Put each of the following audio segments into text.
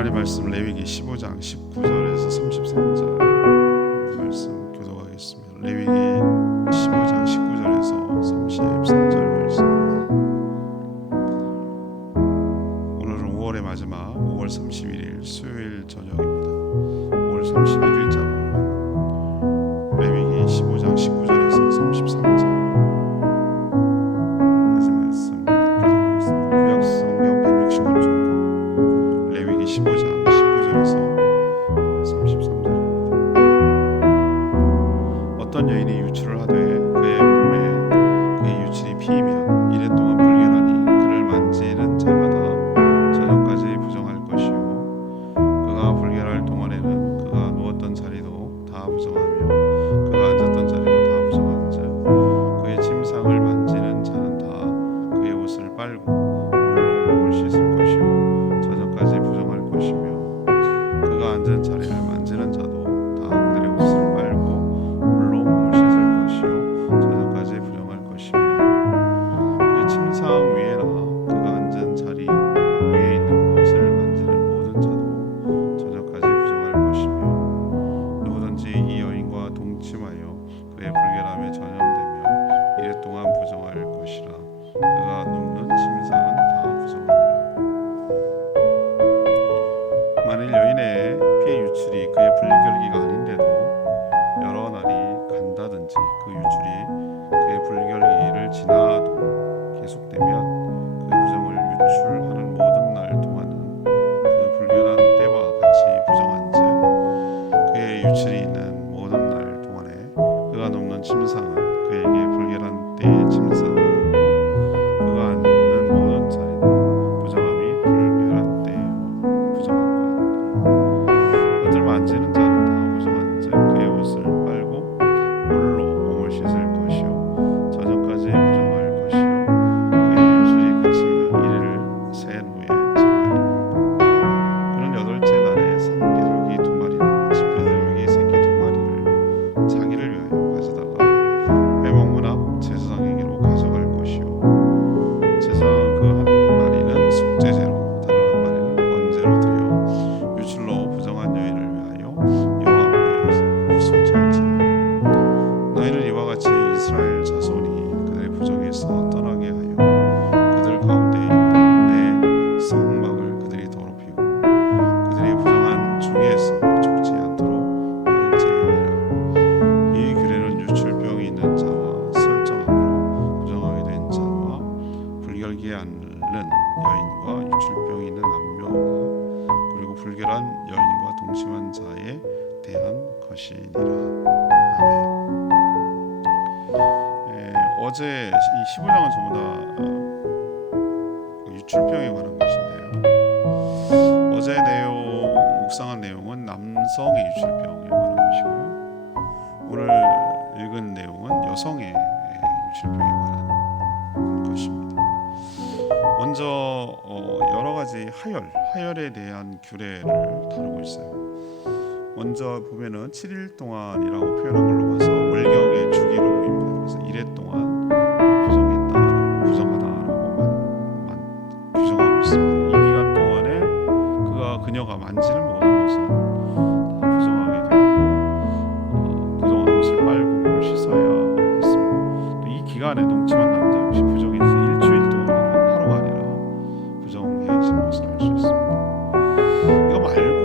하나님 말씀 레위기 15장 19절에서 33절 말씀 교독하겠습니다. 레위기 15장 19절에서 33절 말씀. 오늘은 5월의 마지막 5월 31일 수요일 저녁입니다. 5월 31일자 본문 레위기 15장 19절에서 33절 말씀 교독하겠습니다. 구약성경 165쪽 15장 19절에서 33절입니다. 어떤 여인이 유출을 하되 그의 몸에 그의 유출이 피이면 이래 동안 불결하니 그를 만지는 자마다 저녁까지 부정할 것이요 그가 불결할 동안에는 그가 누웠던 자리도 다 부정하며 그가 앉았던 자리도 다 부정한즉 그의 침상을 만지는 자는 다 그의 옷을 빨고 물로 몸을 씻을 것이요 저녁까지 부정할 것이며 그가 앉은 자리를 만지는 자도 다 그들의 옷을 빨고 물로 몸을 씻을 것이요 저녁까지 부정할 것이며 그의 침상 위에나 그가 앉은 자리 위에 있는 것을 만지는 모든 자도 저녁까지 부정할 것이며 누구든지 이 여인과 동침하여 그의 불결함에 전염되면 이래 동안 부정할 것이라 그가 눕는 침상은 다 부정하니라. 만일 여인의 피의 유출이 그의 불결기가 아닌데도 여러 날이 간다든지 그 유출이 그의 불결기를 지나도 계속되면 그 부정을 유출하는 모든 날 동안은 그 불결한 때와 같이 부정한즉 그의 유출이 있는 모든 날 동안에 그가 눕는 침상은 그에게 불결한 때의 침상은 그가 앉는 모든 자리는 부정함이 불결한 때요 부정한 그들 만지는 자는 다 부정한즉 그의 옷을 빨고 물로 몸을 씻을 것이요 저녁까지 부정할 것이요 그의 유출이 그치면 이를 센 후에 정하리라. 그는 여덟째 날에 산 비둘기 2마리나 집비둘기 새끼 2마리를 자기를 위하여 가져다가 회막문 앞 제사장에게로 가져갈 것이요 제사장은 그 한 마리는 속죄제로 다른 한 마리는 번제로 드려 유출로 부정한 여인을 위하여 여호와 앞에 속죄할지니라. 너희는 이와 같이 이스라엘 자손이 그들의 부정에서 떠나게 하여 그들 가운데 있는 내 성막을 그들이 더럽히고 그들이 부정한 중에서 죽지 않도록 할지니라. 이 규례는 유출병이 있는 자와 설정함으로 부정하게 된 자와 불결기에 앉는 여인과 유출병이 있는 남녀와 그리고 불결한 여인과 동침한 자에 대한 것이니라. 아멘. 어제 이 15장은 전부 다 유출병에 관한 것인데요. 어제 묵상한 내용은 남성의 유출병에 관한 것이고요. 오늘 읽은 내용은 여성의 유출병에 관한 것입니다. 먼저 여러 가지 하열에 대한 규례를 다루고 있어요. 먼저 보면은 7일 동안이라고 표현한 걸로 봐서 월경의 주기로 보입니다. 그래서 이래 동안 부정했다라고 부정하다라고만 규정하고 있습니다. 이 기간 동안에 그녀가 만지는 모든 것은 다 부정하게 되고 그동안 옷을 빨고 몸을 씻어야 했습니다. 또 이 기간에 동침한 남자 역시 부정해서 일주일 동안이나 하루가 아니라 부정해진 것을 알 수 있습니다. 이거 말고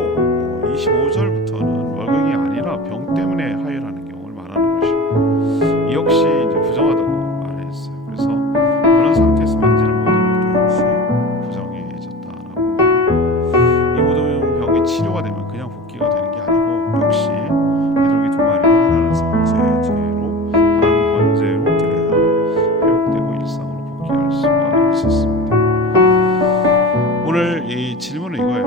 25절부터는 월경이 아니라 병 때문에 하혈하는 경우를 말하는 것이고 이 역시 이제 부정하다고 말했어요. 그래서 그런 상태에서 만지는 모든 것도 역시 부정해졌다라고 말합니다. 이 모든 병이 치료가 되면 그냥 복귀가 되는 게 아니고 역시 비둘기 2마리로 하나는 속죄제로 하나는 번제로 드려야 회복되고 일상으로 복귀할 수가 있었습니다. 오늘 이 질문은 이거예요.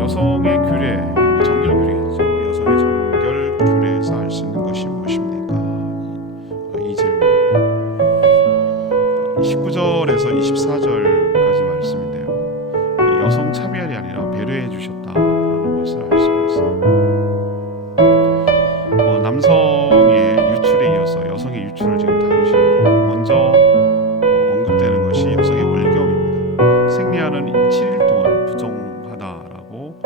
여성의 규례, 정결 규례겠죠. 여성의 정결 규례에서 알 수 있는 것이 무엇입니까? 이 질문. 19절에서 24절까지 말씀인데요. 여성 차별이 아니라 배려해 주셨다라는 것을 알 수가 있어요. 남성의 유출에 이어서 여성의 유출을 지금 다루시는데 먼저 언급되는 것이 여성의 월경입니다. 생리하는 7일 동안 부정하다라고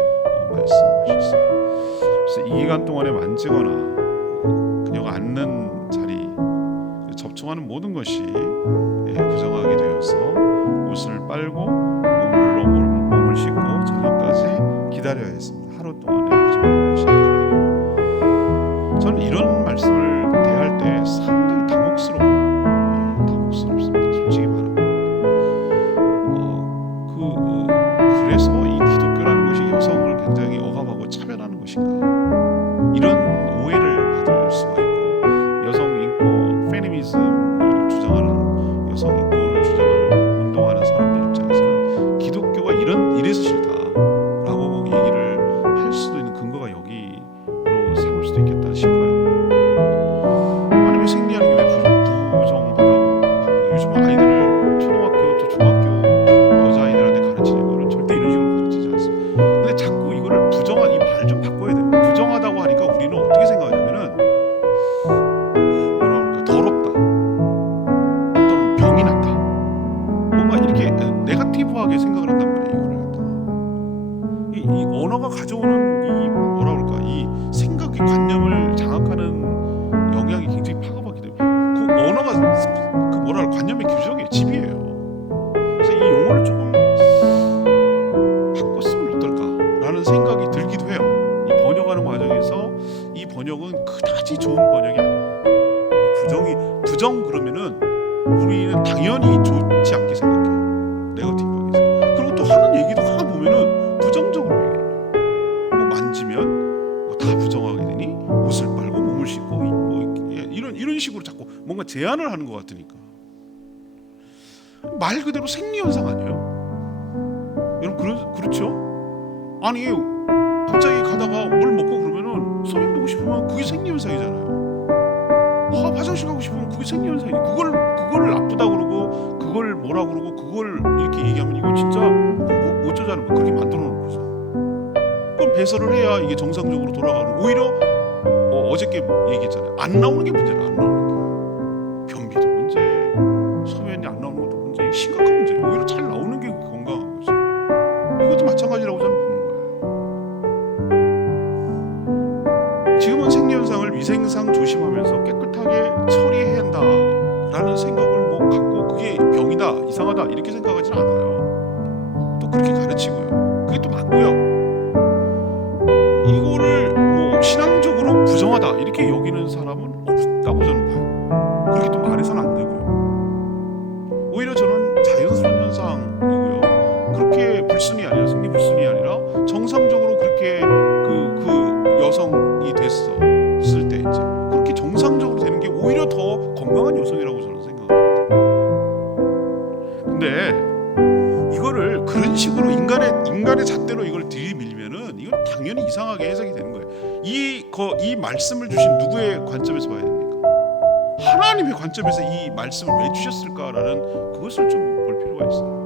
이 기간 동안에 만지거나 그녀가 앉는 자리, 접촉하는 모든 것이 부정하게 되어서 옷을 빨고 몸을 씻고 저녁까지 기다려야 했습니다. 하루 동안에 부정한 것이니까. 저는 이런 말씀을 대할 때 상당히 당혹스러워요. 당혹스럽습니다. 솔직히 말하면. 그래서 이 기독교라는 것이 여성을 굉장히 억압하고 차별하는 것인가, 이런 오해를 받을 수가 있고, 여성 인권, 페미니즘을 주장하는, 여성 인권을 주장하는, 운동하는 사람들 입장에서는 기독교가 이래서 싫다라고 얘기를 할 수도 있는 근거가 여기로 세울 수도 있겠다 싶어요. 아니, 왜 생리하는 게 왜 부정하다고 합니까? 요즘 아이들을 초등학교 또 중학교 여자아이들한테 가르치는 거를 절대 이런 식으로 가르치지 않습니다. 근데 자꾸 이거를 부정한, 이 말 좀 바꿔야 돼요. 부정하다고 하니까 우리는 어떻게 생각하냐면은 뭐라 그럴까, 더럽다 또는 병이 났다, 뭔가 이렇게 네거티브하게 생각을 한단 말이에요. 이거를 갖다가 이 언어가 가져오는 이 뭐라 그럴까, 이 생각의 관념을 장악하는 영향이 굉장히 파급하기 때문에 그 언어가 그 뭐라 그럴까, 관념의 규정이에요. 집이에요. 그래서 이 용어를 조금 바꿨으면 어떨까라는 생각이 들기도 해요. 이 번역하는 과정에서 이 번역은 그다지 좋은 번역이 아니에요. 부정 그러면은 우리는 당연히 좋지 않게 생각해요. 네거티브하게 생각해요. 그리고 또 하는 얘기도 하나 보면은 부정적으로 얘기해요. 뭐 만지면 뭐 다 부정하게 되니 옷을 빨고 몸을 씻고 뭐 이런 식으로 자꾸 뭔가 제안을 하는 것 같으니까 말 그대로 생리현상 아니에요? 여러분 그렇죠? 아니 갑자기 가다가 뭘 먹고 그러면은 소변 보고 싶으면 그게 생리현상이잖아요. 화장실 가고 싶으면 그게 생리현상이지. 그걸 나쁘다 그러고 그걸 뭐라 그러고 그걸 이렇게 얘기하면 이거 진짜 뭐 어쩌자는 거, 그렇게 만들어 놓은 거죠. 그럼 배설을 해야 이게 정상적으로 돌아가는. 오히려 어저께 얘기했잖아요. 안 나오는 게 문제라. 안 나오는 게 변비도 문제, 소변이 안 나오는 것도 문제, 심각한 문제예요. 오히려 잘 나오는 게 건강한 거죠. 이것도 마찬가지라고 저는 보는 거예요. 지금은 생리현상을 위생상 조심하면서 깨끗하게 처리해야 한다라는 생각을 뭐 갖고 그게 병이다, 이상하다 이렇게 생각하지는 않아요. 또 그렇게 가르치고요. 그게 또 맞고요. 이거를 뭐 신앙적으로 부정하다 이렇게 여기는 사람은 없다고 저는 봐요. 그렇게 또 말해서는 안 되고요. 오히려 저는 자연스러운 현상이고요. 그렇게 불순이 아니라, 생리 불순이 아니라 정상적으로 그렇게 그 여성이 됐었을 때 이제 그렇게 정상적으로 되는 게 오히려 더 건강한 여성이라고 저는 생각합니다. 근데 이거를 그런 식으로 인간의 잣대로 이걸 들이밀면은 이건 당연히 이상하게 해석이 되는 거예요. 이 말씀을 주신 누구의 관점에서 봐야 됩니까? 하나님의 관점에서 이 말씀을 왜 주셨을까라는 그것을 좀 볼 필요가 있어요.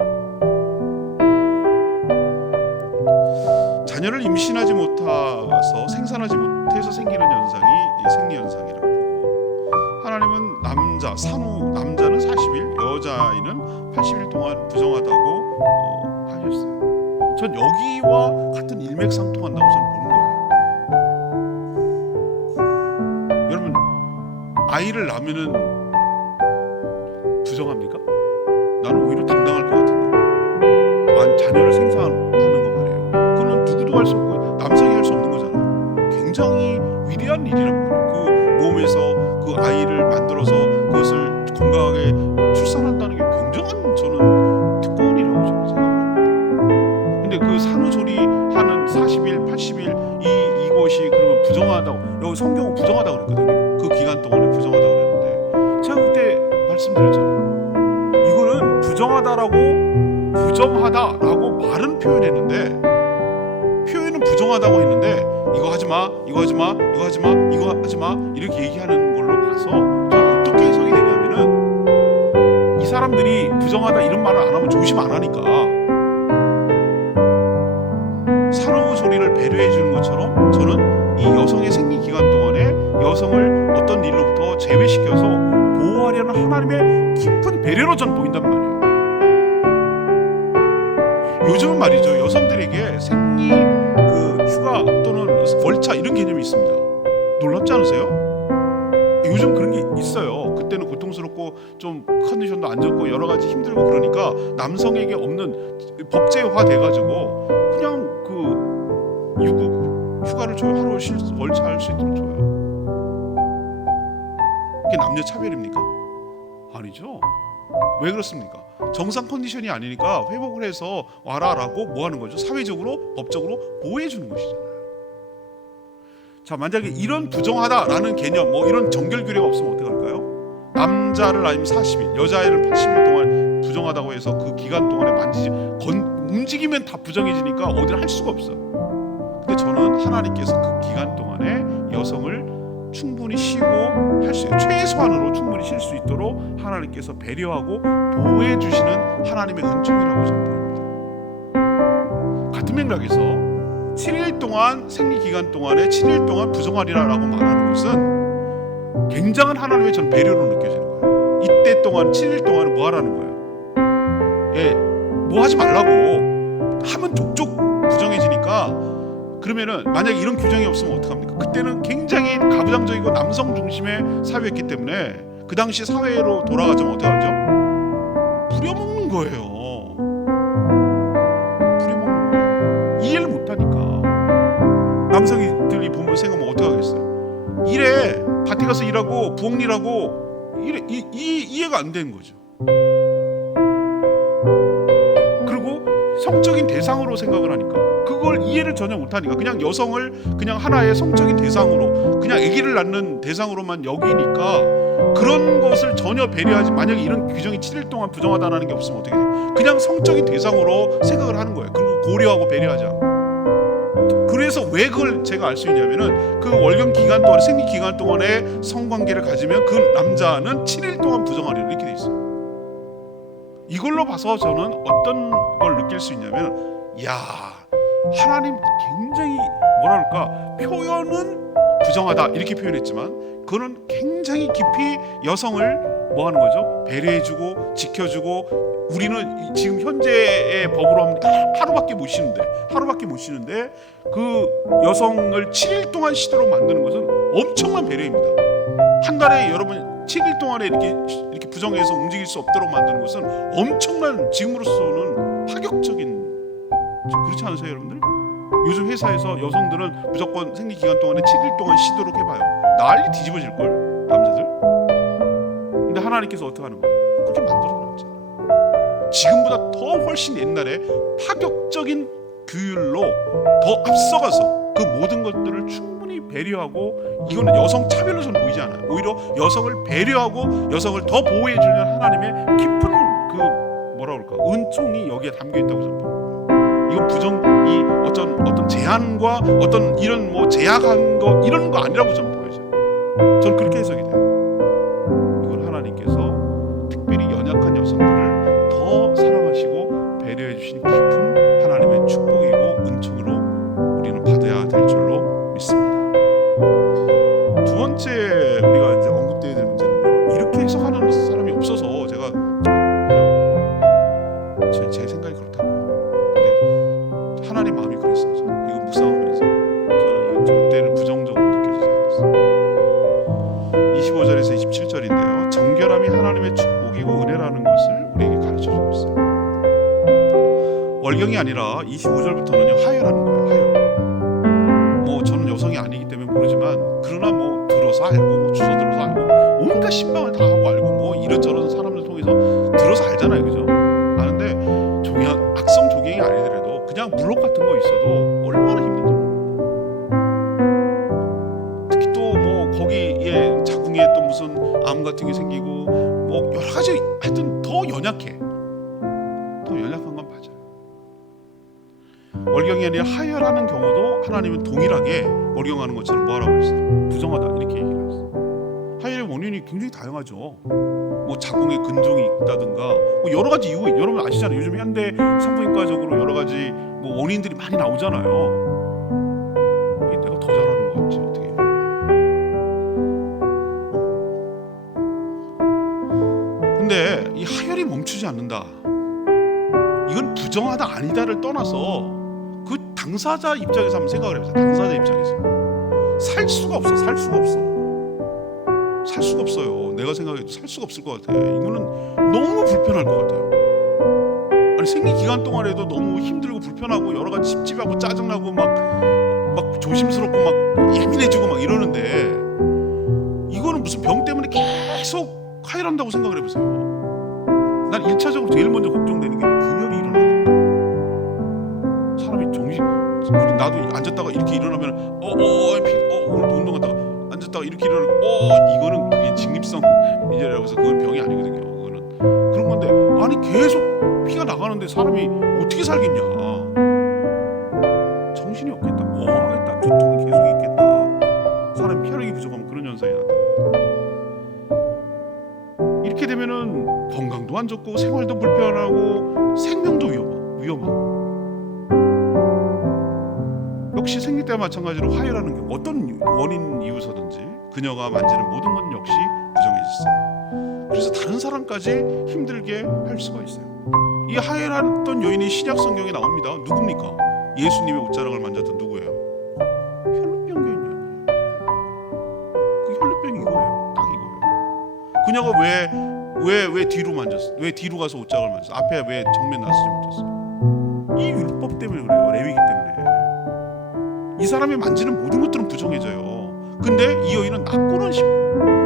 자녀를 임신하지 못해서 생산하지 못해서 생기는 현상이 생리현상이라고 보고, 하나님은 남자는 40일, 여자아이는 80일 동안 부정하다고 하셨어요. 전 여기와 같은 일맥상통한다고 저는 보는 거예요. 여러분, 아이를 낳으면은 부정합니까? 나는 오히려 당당할 것 같은데. 자녀를 생산하는 거 말이에요. 그건 누구도 할 수 없고 남성이 할 수 없는 거잖아요. 굉장히 위대한 일이란 말이에요. 그 몸에서 그 아이를 만들어서 그것을 건강하게 출산한다는 게 굉장한, 저는 특권이라고 저는 생각합니다. 근데 그 산후조리하는 40일, 80일 이것이 그러면 부정하다고, 여기 성경은 부정하다고 그랬거든요. 그 기간 동안에 부정하다고 그랬는데 제가 그때 말씀드렸잖아요. 이거는 부정하다라고 말은 표현했는데, 표현은 부정하다고 했는데 이거 하지마, 이거 하지마, 이거 하지마, 이거 하지마 이렇게 얘기하는 걸로 봐서 저는 어떻게 해석이 되냐면은, 이 사람들이 부정하다 이런 말을 안 하면 조심 안 하니까 산후조리를 배려해 주는 것처럼 저는 이 여성의 생리 기간 동안에 여성을 어떤 일로부터 제외시켜서 보호하려는 하나님의 깊은 배려로 전 보인단 말이에요. 요즘은 말이죠, 여성들에게 생리 휴가 또는 월차 이런 게 개념이 있습니다. 놀랍지 않으세요? 요즘 그런 게 있어요. 그때는 고통스럽고 좀 컨디션도 안 좋고 여러 가지 힘들고 그러니까 남성에게 없는 법제화 돼가지고 그냥 그 유급 휴가를 줘요. 하루 월차 할 수 있도록 줘요. 이게 남녀 차별입니까? 아니죠. 왜 그렇습니까? 정상 컨디션이 아니니까 회복을 해서 와라라고 뭐 하는 거죠? 사회적으로 법적으로 보호해 주는 것이잖아요. 자, 만약에 이런 부정하다라는 개념, 뭐 이런 정결 규례가 없으면 어떻게 할까요? 남자를 아니면 40일, 여자애를 80일 동안 부정하다고 해서 그 기간 동안에 움직이면 다 부정해지니까 어디를 할 수가 없어요. 근데 저는 하나님께서 그 기간 동안에 여성을 충분히 쉬고 할 수, 최소한으로 충분히 쉴 수 있도록 하나님께서 배려하고 보호해 주시는 하나님의 은총이라고 저는 보입니다. 같은 맥락에서 7일 동안 생리 기간 동안에 7일 동안 부정하리라라고 말하는 것은 굉장한 하나님의 전 배려로 느껴지는 거예요. 이때 동안 7일 동안 뭐 하라는 거예요? 예, 뭐 하지 말라고 하면 족족 부정해지니까. 그러면은 만약에 이런 규정이 없으면 어떡합니까? 그때는 굉장히 가부장적이고 남성 중심의 사회였기 때문에 그 당시 사회로 돌아가자면 어떡하죠? 부려먹는 거예요. 부려먹는 거예요. 이해를 못하니까. 남성들이 보면 생각하면 어떡하겠어요? 일해, 밭에 가서 일하고 부엌 일하고 이래, 이해가 안 되는 거죠. 그리고 성적인 대상으로 생각을 하니까 그걸 이해를 전혀 못하니까 그냥 여성을 그냥 하나의 성적인 대상으로 그냥 아기를 낳는 대상으로만 여기니까 그런 것을 전혀 배려하지. 만약에 이런 규정이 7일 동안 부정하다는 게 없으면 어떻게 돼요? 그냥 성적인 대상으로 생각을 하는 거예요. 그리고 고려하고 배려하지 않고. 그래서 왜 그걸 제가 알 수 있냐면은 그 월경 기간 동안 생리 기간 동안에 성관계를 가지면 그 남자는 7일 동안 부정하리라 이렇게 돼 있어요. 이걸로 봐서 저는 어떤 걸 느낄 수 있냐면, 야, 하나님 굉장히 뭐랄까 표현은 부정하다 이렇게 표현했지만 그는 굉장히 깊이 여성을 뭐 하는 거죠? 배려해주고 지켜주고. 우리는 지금 현재의 법으로 하면 하루밖에 못 쉬는데 그 여성을 7일 동안 쉬도록 만드는 것은 엄청난 배려입니다. 한 달에 여러분 7일 동안에 이렇게 부정해서 움직일 수 없도록 만드는 것은 엄청난, 지금으로서는 파격적인, 그렇지 않으세요 여러분들? 요즘 회사에서 여성들은 무조건 생리 기간 동안에 7일 동안 쉬도록 해봐요. 난리 뒤집어질걸 남자들. 근데 하나님께서 어떻게 하는 거예요? 그렇게 만들어놨잖아요. 지금보다 더 훨씬 옛날에 파격적인 규율로 더 앞서가서 그 모든 것들을 충분히 배려하고, 이거는 여성 차별로 저는 보이지 않아요. 오히려 여성을 배려하고 여성을 더 보호해주는 하나님의 깊은 그 뭐라 그럴까, 은총이 여기에 담겨 있다고 저는 봅니다. 이건 부정이 어떤 제한과 어떤 이런 뭐 제약한 거 이런 거 아니라고 저는 보여져요. 저는 그렇게 해석이 돼요. 이건 하나님께서 특별히 연약한 여성들을 더 사랑하시고 배려해 주신 깊은 하나님의 축복이고 은총으로 우리는 받아야 될 줄로 믿습니다. 두 번째 우리가 이제 언급되어야 될 문제는요, 이렇게 해석하는 사람이 없어서 제가 제 생각이 그렇다고요. 근데 하나님 마음이 그랬어요. 저는 이거 묵상하면서 저는 이거 절대로 부정적으로 느껴지지 않았어요. 25절에서 27절인데요, 정결함이 하나님의 축복이고 은혜라는 것을 우리에게 가르쳐주고 있어요. 월경이 아니라 25절부터는요 하혈하는 거예요. 하혈. 뭐 저는 여성이 아니기 때문에 모르지만 그러나 뭐 들어서 알고 뭐 주워들어서 알고 온갖 신방을 다 하고 알고 뭐 이런저런 사람들 통해서 들어서 알잖아요, 그죠? 아는데 악성 조경이 아니더라도 그냥 물록 같은 거 있어도 얼마나 힘든지. 특히 또 뭐 거기에 자궁에 또 무슨 암 같은 게 생기고 뭐 여러 가지, 하여튼 더 연약해. 더 연약한 건 맞아요. 월경이 아니라 하혈하는 경우도 하나님은 동일하게 월경하는 것처럼 뭐하라고 했어요? 부정하다 이렇게 얘기를 했어요. 하혈의 원인이 굉장히 다양하죠. 뭐 자궁에 근종이 있다든가 뭐 여러 가지 이유, 여러분 아시잖아요. 요즘 현대 산부인과적으로 여러 가지 뭐 원인들이 많이 나오잖아요. 내가 더 잘하는 것 같지 어떻게? 근데 이 하혈이 멈추지 않는다. 이건 부정하다 아니다를 떠나서 그 당사자 입장에서 한번 생각을 해보세요. 당사자 입장에서 살 수가 없어. 살 수가 없어요. 내가 생각해도 살 수가 없을 것 같아. 이거는 너무 불편할 것 같아요. 아니 생리 기간 동안에도 너무 힘들고 불편하고 여러 가지 찝찝하고 짜증나고 막 조심스럽고 막 예민해지고 막 이러는데 이거는 무슨 병 때문에 계속 하혈한다고 생각을 해보세요. 난 1차적으로 제일 먼저 걱정되는 게 균열이 일어나는 거. 사람이 정신 나도 앉았다가 이렇게 일어나면 오늘도 운동 갔다가 앉았다가 이렇게 일어나면 이거는 그게 직립성 빈혈이라고 해서 그건 병이 아니거든요. 그거는 그런 건데 아니 계속 피가 나가는데 사람이 어떻게 살겠냐. 정신이 없겠다. 하겠다. 두통이 계속 있겠다. 사람이 혈액이 부족하면 그런 현상이 나타납니다. 이렇게 되면은 건강도 안 좋고 생활도 불편하고 생명도 위험하고. 역시 생리 때와 마찬가지로 화혈하는 경우 어떤 원인 이유서든지 그녀가 만지는 모든 건 역시 부정해졌어요. 그래서 다른 사람까지 힘들게 할 수가 있어요. 이 하혈했던 여인이 신약 성경에 나옵니다. 누굽니까? 예수님의 옷자락을 만졌던 누구예요? 혈루병 여인이에요. 그 혈루병이 이거예요. 딱 이거예요. 그녀가 왜 뒤로 만졌어? 왜 뒤로 가서 옷자락을 만졌어? 앞에 왜 정면 나서지 못했어? 이 율법 때문에 그래요. 레위기 때문에. 이 사람이 만지는 모든 것들은 부정해져요. 근데 이 여인은 낫고는 싶어.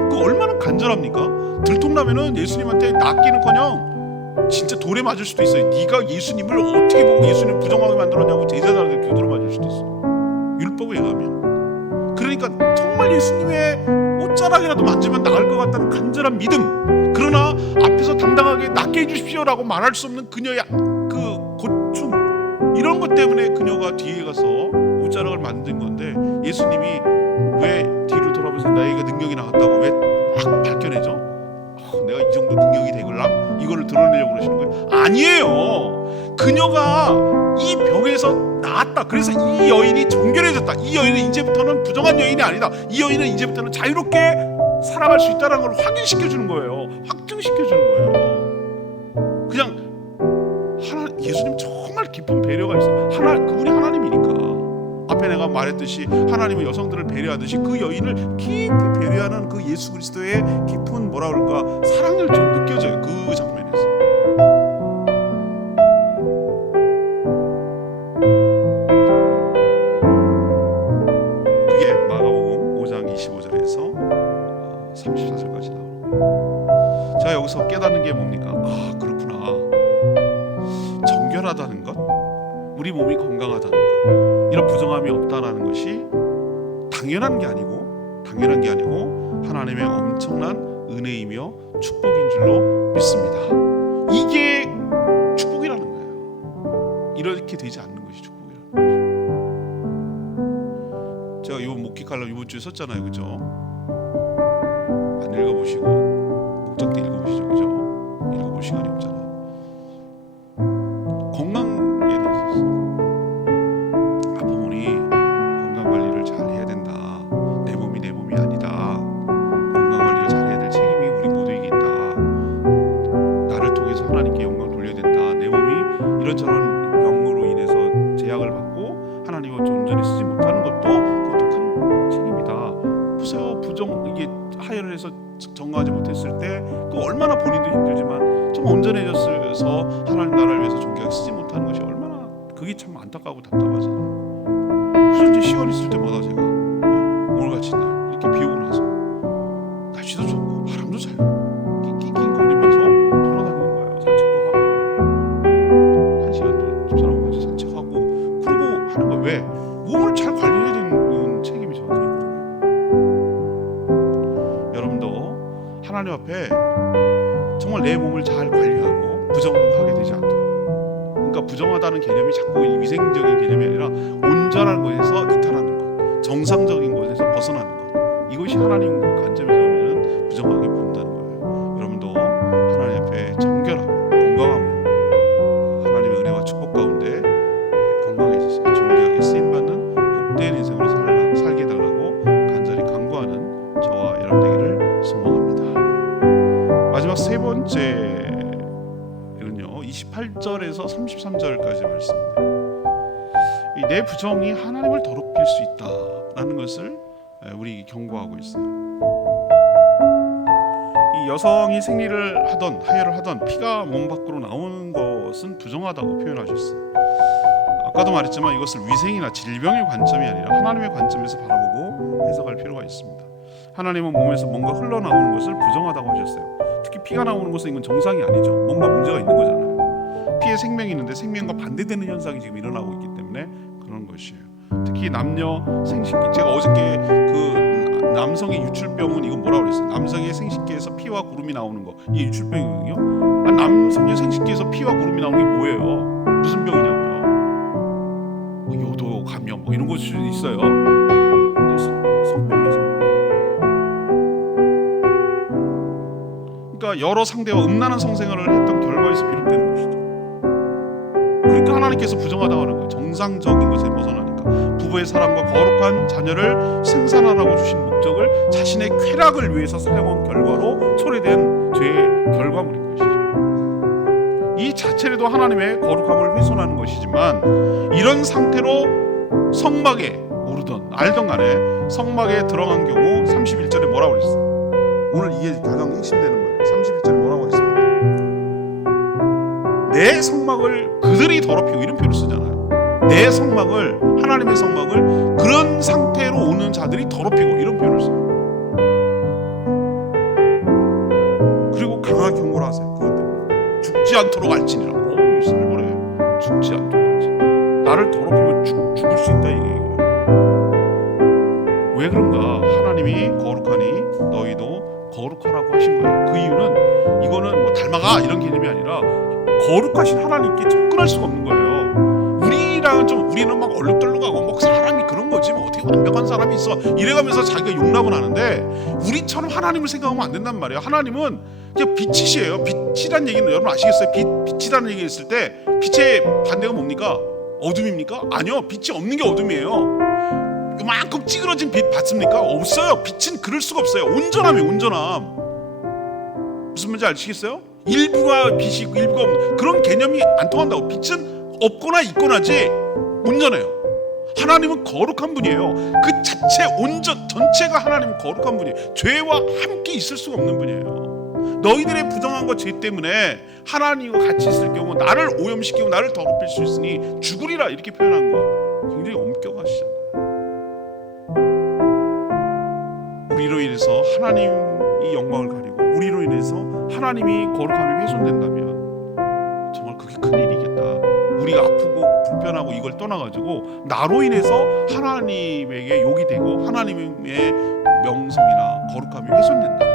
그 얼마나 간절합니까? 들통나면은 예수님한테 낫기는커녕 진짜 돌에 맞을 수도 있어요. 네가 예수님을 어떻게 보고 예수님을 부정하게 만들었냐고 제자들한테 두드려 맞을 수도 있어. 율법에 의하면. 그러니까 정말 예수님의 옷자락이라도 만지면 나을 것 같다는 간절한 믿음. 그러나 앞에서 당당하게 낫게 해주십시오라고 말할 수 없는 그녀의 그 고충, 이런 것 때문에 그녀가 뒤에 가서 옷자락을 만든 건데 예수님이 왜 뒤로 돌아보면서 나에게 능력이 나왔다고 왜 막 밝혀내죠? 내가 이 정도 능력이 되걸랑 이거를 드러내려고 그러시는 거예요? 아니에요. 그녀가 이 병에서 나았다. 그래서 이 여인이 정결해졌다. 이 여인은 이제부터는 부정한 여인이 아니다. 이 여인은 이제부터는 자유롭게 살아갈 수 있다는 걸 확인시켜 주는 거예요. 확증시켜 주는 거예요. 그냥 예수님 정말 깊은 배려가 있어요. 그분이 하나님이니까. 앞에 내가 말했듯이 하나님은 여성들을 배려하듯이 그 여인을 깊이 배려하는 그 예수 그리스도의 깊은 뭐라 그럴까 사랑을 좀 느껴져요. 그 장면에서. 그게 마가복음 5장 25절에서 34절까지 나옵니다. 제가 여기서 깨닫는 게 뭡니까? 그렇구나. 정결하다는 것, 우리 몸이 건강하다는 것, 이런 부정함이 없다라는 것이 당연한 게 아니고 하나님의 엄청난 은혜이며 축복인 줄로 믿습니다. 이게 축복이라는 거예요. 이렇게 되지 않는 것이 축복이라는 거죠. 제가 이번 목기 칼럼 이번 주에 썼잖아요, 그죠? 안 읽어보시고 목적 때 읽어보시죠, 그죠? 읽어볼 시간이 없잖아요. 건강에 대해서 있어요. 건강 관리를 잘 해야 된다. 내 몸이 아니다. 건강 관리를 잘 해야 될 책임이 우리 모두에게 있다. 나를 통해서 하나님께 영광 돌려야 된다. 내 몸이 이런저런 병으로 인해서 제약을 받고 하나님을 온전히 쓰지 못하는 것도 그것도 큰 책임이다. 보세요, 이게 하혈을 해서 정화하지 못했을 때 그 얼마나 본인도 힘들지만 좀 온전해졌어서 하나님 나라를 위해서 존귀하게 쓰지 못하는 것이 얼마나 그게 참 안타까고 답답하잖아요. 그래서 이제 시간 있을 때마다 제가 오늘같이 날 이렇게 비 오고 나서 날씨도 좋고 바람도 잘 낑낑거리면서 돌아다니는 거예요. 산책도 하고 1시간도 집사람과 같이 산책하고 그러고 하는 거예요. 왜? 몸을 잘 관리해야 되는 책임이 저한테 있거든요. 여러분도 하나님 앞에 정말 내 몸을 잘 관리하고 부정하게 되지 않도록, 그러니까 부정하다는 개념이 자꾸 위생적인 개념이 아니라 온전한 것에서 이탈하는 것, 정상적인 것에서 벗어나는 것, 이것이 하나님 관점에서 보면 부정하게 본다는 거예요. 여러분도 하나님 앞에 정결함, 건강함으로 하나님의 은혜와 축복 가운데 건강해져서 존귀하게 쓰임받는 복된 인생으로 살게 해달라고 간절히 간구하는 저와 여러분 되기를 소망합니다. 마지막 세 번째 28절에서 33절까지 말씀입니다. 내 부정이 하나님을 더럽힐 수 있다라는 것을 우리 경고하고 있어요. 이 여성이 생리를 하던 하혈을 하던 피가 몸 밖으로 나오는 것은 부정하다고 표현하셨어요. 아까도 말했지만 이것을 위생이나 질병의 관점이 아니라 하나님의 관점에서 바라보고 해석할 필요가 있습니다. 하나님은 몸에서 뭔가 흘러나오는 것을 부정하다고 하셨어요. 특히 피가 나오는 것은 이건 정상이 아니죠. 뭔가 문제가 있는 거잖아요. 피에 생명이 있는데 생명과 반대되는 현상이 지금 일어나고 있기 때문에 그런 것이에요. 특히 남녀 생식기, 제가 어저께 그 남성의 유출병은 이건 뭐라고 그랬어요? 남성의 생식기에서 피와 구름이 나오는 거, 이게 유출병이거든요. 남성의 생식기에서 피와 구름이 나오는 게 뭐예요? 무슨 병이냐고요? 요도, 감염 뭐 이런 것이 있어요. 성병이에요. 그러니까 여러 상대와 음란한 성생활을 했던 결과에서 비롯되는 것이죠. 그러니까 하나님께서 부정하다고 하는 거예요. 정상적인 것에 벗어나니까. 부부의 사랑과 거룩한 자녀를 생산하라고 주신 목적을 자신의 쾌락을 위해서 사용한 결과로 초래된 죄의 결과물인 것이죠. 이 자체로도 하나님의 거룩함을 훼손하는 것이지만, 이런 상태로 성막에 모르던 알던 간에 성막에 들어간 경우 31절에 뭐라고 그랬어요? 오늘 이게 가장 핵심되는 말이에요. 31절에 뭐라고 했습니까? 내 성막을 그들이 더럽히고, 이런 표현을 쓰잖아요. 내 성막을, 하나님의 성막을 그런 상태로 오는 자들이 더럽히고, 이런 표현을 써요. 그리고 강하게 경고를 하세요. 그것 때문에 죽지 않도록 할지니라. 살벌해. 죽지 않도록 할지니라. 나를 더럽히면 죽을 수 있다, 이게. 왜 그런가? 하나님이 거룩하니 너희도 거룩하라고 하신 거예요. 그 이유는 이거는 뭐 닮아가 이런 개념이 아니라 거룩하신 하나님께 접근할 수가 없는 거예요. 우리는 막 얼룩덜룩하고 막 사람이 그런 거지, 뭐 어떻게 완벽한 사람이 있어 이래가면서 자기가 용납은 하는데, 우리처럼 하나님을 생각하면 안 된단 말이에요. 하나님은 그냥 빛이시에요. 빛이란 얘기는 여러분 아시겠어요? 빛이라는 얘기 했을 때 빛의 반대가 뭡니까? 어둠입니까? 아니요, 빛이 없는 게 어둠이에요. 이만큼 찌그러진 빛 봤습니까? 없어요. 빛은 그럴 수가 없어요. 온전함이에요, 온전함. 무슨 말인지 아시겠어요? 일부가 빛이 있고 일부가 없는 그런 개념이 안 통한다고. 빛은 없거나 있거나지 온전해요. 하나님은 거룩한 분이에요. 그 자체 전체가 하나님은 거룩한 분이에요. 죄와 함께 있을 수가 없는 분이에요. 너희들의 부정함과 죄 때문에 하나님과 같이 있을 경우 나를 오염시키고 나를 더럽힐 수 있으니 죽으리라, 이렇게 표현한 거 굉장히 엄격하시잖아요. 우리로 인해서 하나님이 영광을 가리고 우리로 인해서 하나님이 거룩함이 훼손된다면 정말 그게 큰일이겠다. 우리가 아프고 불편하고 이걸 떠나가지고 나로 인해서 하나님에게 욕이 되고 하나님의 명성이나 거룩함이 훼손된다면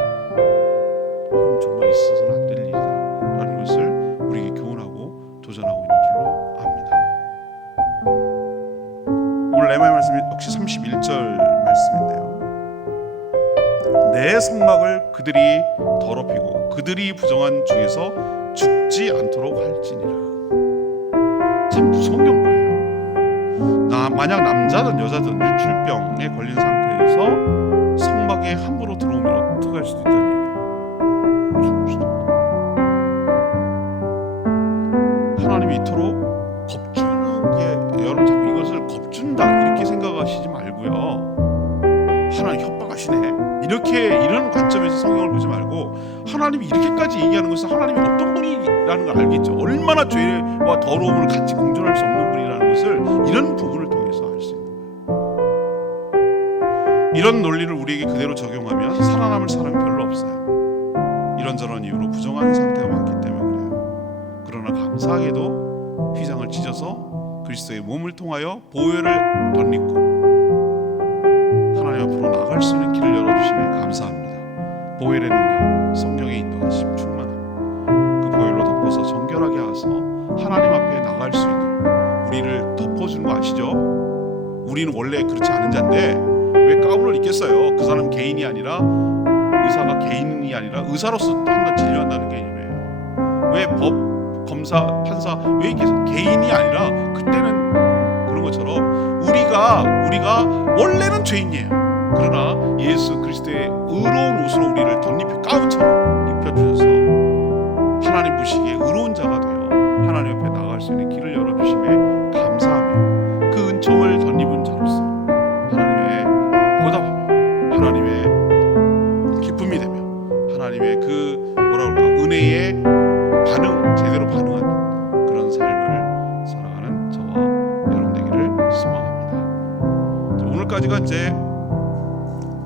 그럼 정말 있어서는 안 될 일이다라는 것을 우리에게 교훈하고 도전하고 있는 줄로 압니다. 오늘 레마의 말씀이 역시 31절 말씀인데요. 내 성막을 그들이 더럽히고 그들이 부정한 중에서 죽지 않도록 할지니라. 참 무서운 경고예요. 만약 남자든 여자든 유출병에 걸린 상태에서 성막에 함부로 들어오면 어떻게 할 수도 있다는 얘기예요. 죽을 수도 있다. 하나님이 이토록 겁주는 게, 여러분 자꾸 이것을 겁준다 이렇게 생각하시지 말고요. 하나님 협박하시네 이런 관점에서 성경을 보지 말고, 하나님이 이렇게까지 얘기하는 것은 하나님이 어떤 분이라는 걸 알겠죠. 얼마나 죄와 더러움을 같이 공존할 수 없는 분이라는 것을 이런 부분을 통해서 알 수 있는 거예요. 이런 논리를 우리에게 그대로 적용하면 살아남을 사람이 별로 없어요. 이런저런 이유로 부정한 상태가 많기 때문에 그래요. 그러나 감사하게도 휘장을 찢어서 그리스도의 몸을 통하여 보혈을 덧입고 하나님 앞으로 나아갈 수 있는 길을 열어주심에 감사합니다. 보혈의 능력, 성령의 인도하심, 충만함, 그 보혈로 덮어서 정결하게 하셔서 하나님 앞에 나갈 수 있는 우리를 덮어주는 거 아시죠? 우리는 원래 그렇지 않은 자인데 왜 가운을 입겠어요? 그 사람 개인이 아니라, 의사가 개인이 아니라 의사로서 한번 진료한다는 개념이에요. 왜 법, 검사, 판사 왜 이렇게 개인이 아니라, 그때는 그런 것처럼 우리가 원래는 죄인이에요. 그러나 예수 그리스도의 의로운 옷으로 우리를 덧입혀 가운처럼 입혀주셔서 하나님 보시기에 의로운 자가 되어 하나님 앞에 나아갈 수 있는 길을 열어주심에 감사하며 그 은총을 덧입은 자로서 하나님의 보답하며 오늘까지가 이제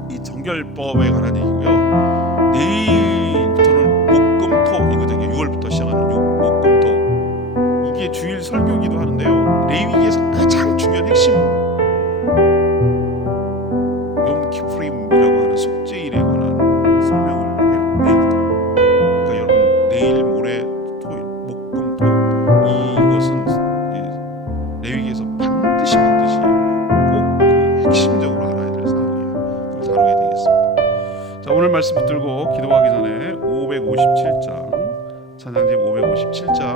이 정결법에 관한 얘기고요. 내일부터는 목금토이거든요. 6월부터 시작하는 목금토. 이게 주일 설교기도 하는데요. 레위기에서 가장 중요한 핵심 욤 키프림이라고 하는 속죄일에 관한 설명을 해요. 내일부터. 그러니까 여러분 내일 모레 토요일 목금토 이것은 레위기에서 반드시 꼭 핵심적으로 알아야 될 사항이에요. 그걸 다루게 되겠습니다. 자, 오늘 말씀 붙들고 기도하기 전에 557장 찬양집 557장